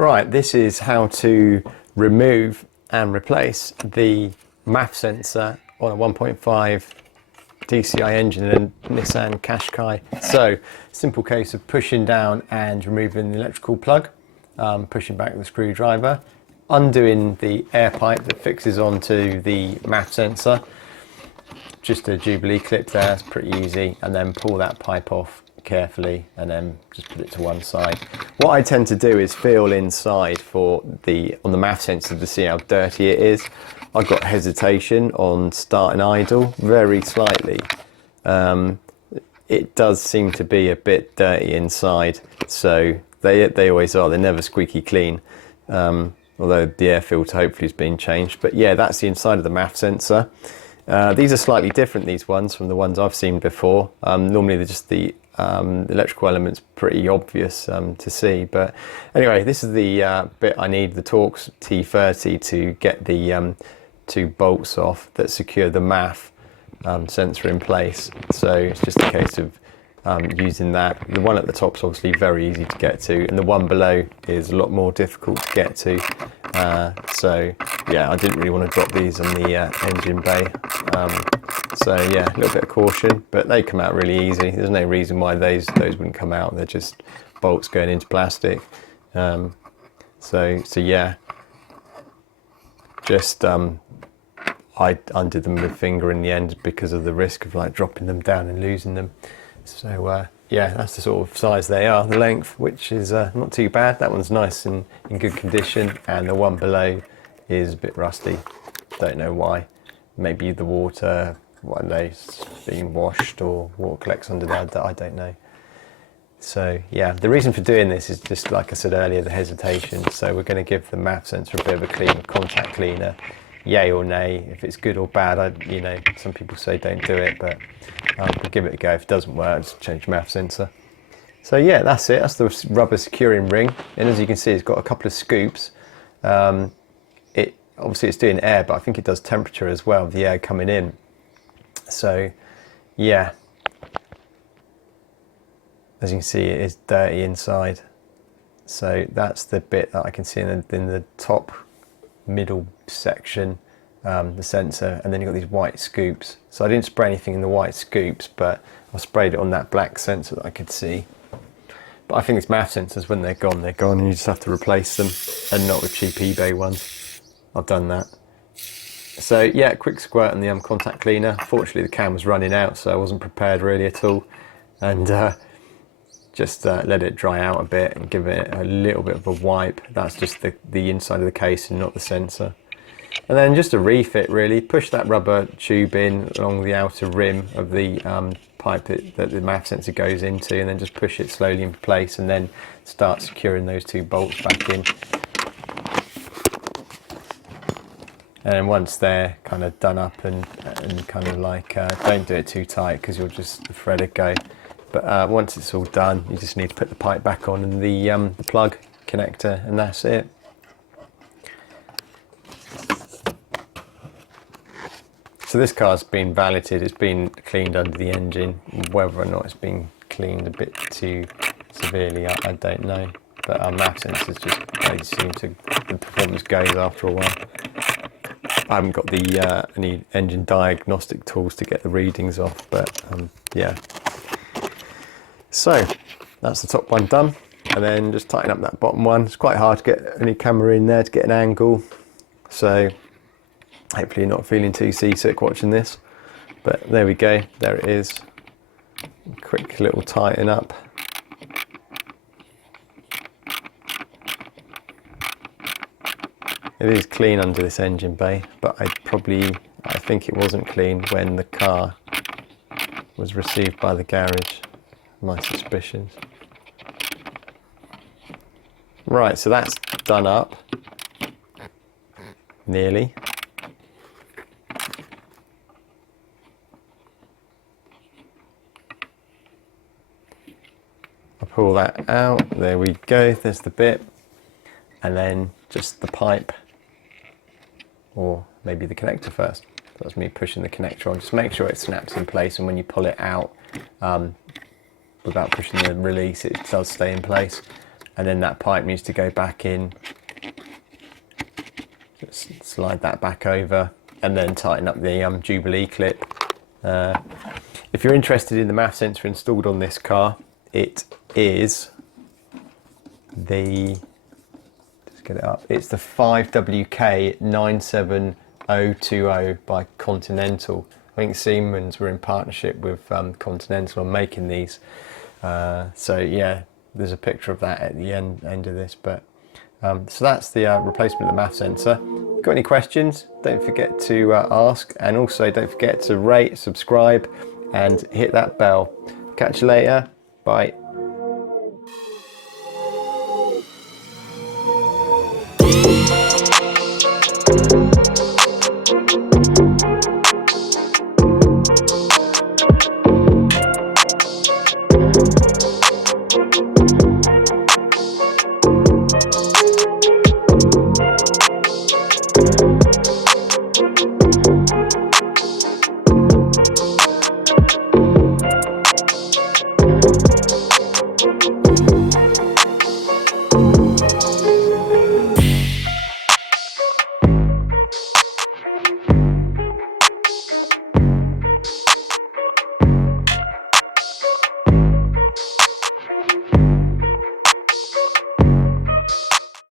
Right, this is how to remove and replace the Maf sensor on a 1.5 DCI engine in a Nissan Qashqai. So, simple case of pushing down and removing the electrical plug, pushing back the screwdriver, undoing the air pipe that fixes onto the Maf sensor, just a Jubilee clip there, it's pretty easy, and then pull that pipe off carefully and then just put it to one side. What I tend to do is feel inside on the Maf sensor to see how dirty it is. I've got hesitation on start and idle very slightly. It does seem to be a bit dirty inside, so they always are, they're never squeaky clean, although the air filter hopefully has been changed. But yeah, that's the inside of the Maf sensor. These are slightly different, these ones, from the ones I've seen before. Normally they're just the electrical element's pretty obvious to see, but anyway, this is the bit I need the Torx T30 to get the two bolts off that secure the Maf sensor in place. So it's just a case of using that. The one at the top is obviously very easy to get to, and the one below is a lot more difficult to get to. So yeah, I didn't really want to drop these on the engine bay. So yeah, a little bit of caution, but they come out really easy. There's no reason why those wouldn't come out. They're just bolts going into plastic. So yeah, just I undid them with a finger in the end because of the risk of like dropping them down and losing them. So yeah, that's the sort of size they are. The length, which is not too bad. That one's nice and in good condition, and the one below is a bit rusty. Don't know why. Maybe the water, one day it's being washed or water collects under there, I don't know. So yeah, the reason for doing this is just like I said earlier, the hesitation. So we're going to give the Maf sensor a bit of a clean, contact cleaner, yay or nay. If it's good or bad, you know, some people say don't do it, but we'll give it a go. If it doesn't work, just change Maf sensor. So yeah, that's it. That's the rubber securing ring, and as you can see, it's got a couple of scoops. Obviously it's doing air, but I think it does temperature as well, the air coming in. So yeah, as you can see, it is dirty inside. So that's the bit that I can see in the top middle section, the sensor, and then you've got these white scoops. So I didn't spray anything in the white scoops, but I sprayed it on that black sensor that I could see. But I think it's Maf sensors, when they're gone, and you just have to replace them, and not with cheap eBay ones. I've done that. So yeah, quick squirt on the contact cleaner. Fortunately the can was running out, so I wasn't prepared really at all, and just let it dry out a bit and give it a little bit of a wipe. That's just the inside of the case and not the sensor. And then just a refit really, push that rubber tube in along the outer rim of the pipe that the Maf sensor goes into, and then just push it slowly in place, and then start securing those two bolts back in. And then once they're kind of done up and kind of like, don't do it too tight because you'll just, the thread will go. But once it's all done, you just need to put the pipe back on and the plug connector, and that's it. So this car's been valeted, it's been cleaned under the engine. Whether or not it's been cleaned a bit too severely, I don't know. But our Maf sensors they seem to, the performance goes after a while. I haven't got the any engine diagnostic tools to get the readings off, but yeah. So that's the top one done, and then just tighten up that bottom one. It's quite hard to get any camera in there to get an angle, so hopefully you're not feeling too seasick watching this. But there we go, there it is. Quick little tighten up. It is clean under this engine bay, but I think it wasn't clean when the car was received by the garage. My suspicions. Right, so that's done up, nearly. I'll pull that out, there we go, there's the bit, and then just the pipe. Or maybe the connector first. That's me pushing the connector on. Just make sure it snaps in place, and when you pull it out, without pushing the release, it does stay in place. and then that pipe needs to go back in. Just slide that back over and then tighten up the Jubilee clip. If you're interested in the MAF sensor installed on this car, it is the, let's get it up, it's the 5WK 97020 by Continental. I think Siemens were in partnership with Continental on making these. So yeah, there's a picture of that at the end of this. But so that's the replacement of the MAF sensor. If you've got any questions, don't forget to ask, and also don't forget to rate, subscribe, and hit that bell. Catch you later. Bye.